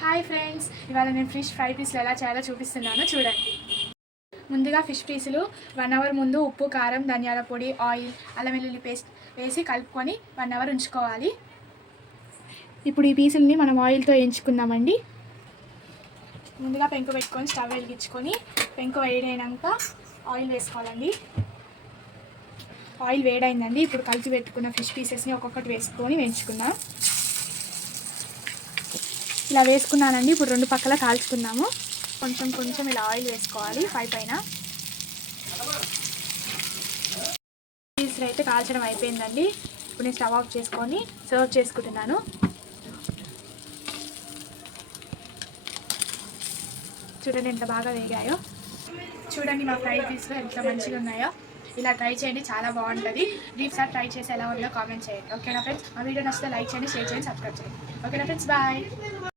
Hi friends, ఇవాళ నేను fish fry పీస్లు ఎలా చేయాలో చూపిస్తున్నాను, చూడండి. ముందుగా ఫిష్ పీసులు 1 అవర్ ముందు ఉప్పు, కారం, ధనియాల పొడి, ఆయిల్, అల్లం వెల్లుల్లి పేస్ట్ వేసి కలుపుకొని 1 అవర్ ఉంచుకోవాలి. ఇప్పుడు ఈ పీసుల్ని మనం ఆయిల్తో వేయించుకుందామండి. ముందుగా పెంకు పెట్టుకొని స్టవ్ వెలిగించుకొని పెంకు వేడైనాక ఆయిల్ వేసుకోవాలండి. ఆయిల్ వేడైందండి. ఇప్పుడు కలిపి పెట్టుకున్న ఫిష్ పీసెస్ని ఒక్కొక్కటి వేసుకొని వేయించుకుందాం. ఇలా వేసుకున్నానండి. ఇప్పుడు 2 పక్కల కాల్చుకుందాము. కొంచెం కొంచెం ఇలా ఆయిల్ వేసుకోవాలి పైన. పీసులు అయితే కాల్చడం అయిపోయిందండి. ఇప్పుడు నేను స్టవ్ ఆఫ్ చేసుకొని సర్వ్ చేసుకుంటున్నాను. చూడండి ఎంత బాగా వేగాయో. చూడండి మా ఫ్రై పీస్లు ఎంత మంచిగా ఉన్నాయో. ఇలా ట్రై చేయండి, చాలా బాగుంటుంది. సార్ ట్రై చేసి ఎలా ఉందో కామెంట్ చేయండి. ఓకేనా ఫ్రెండ్స్? మా వీడియో నచ్చితే లైక్ చేయండి, షేర్ చేయండి, సబ్స్క్రైబ్ చేయండి. ఓకేనా ఫ్రెండ్స్? బాయ్.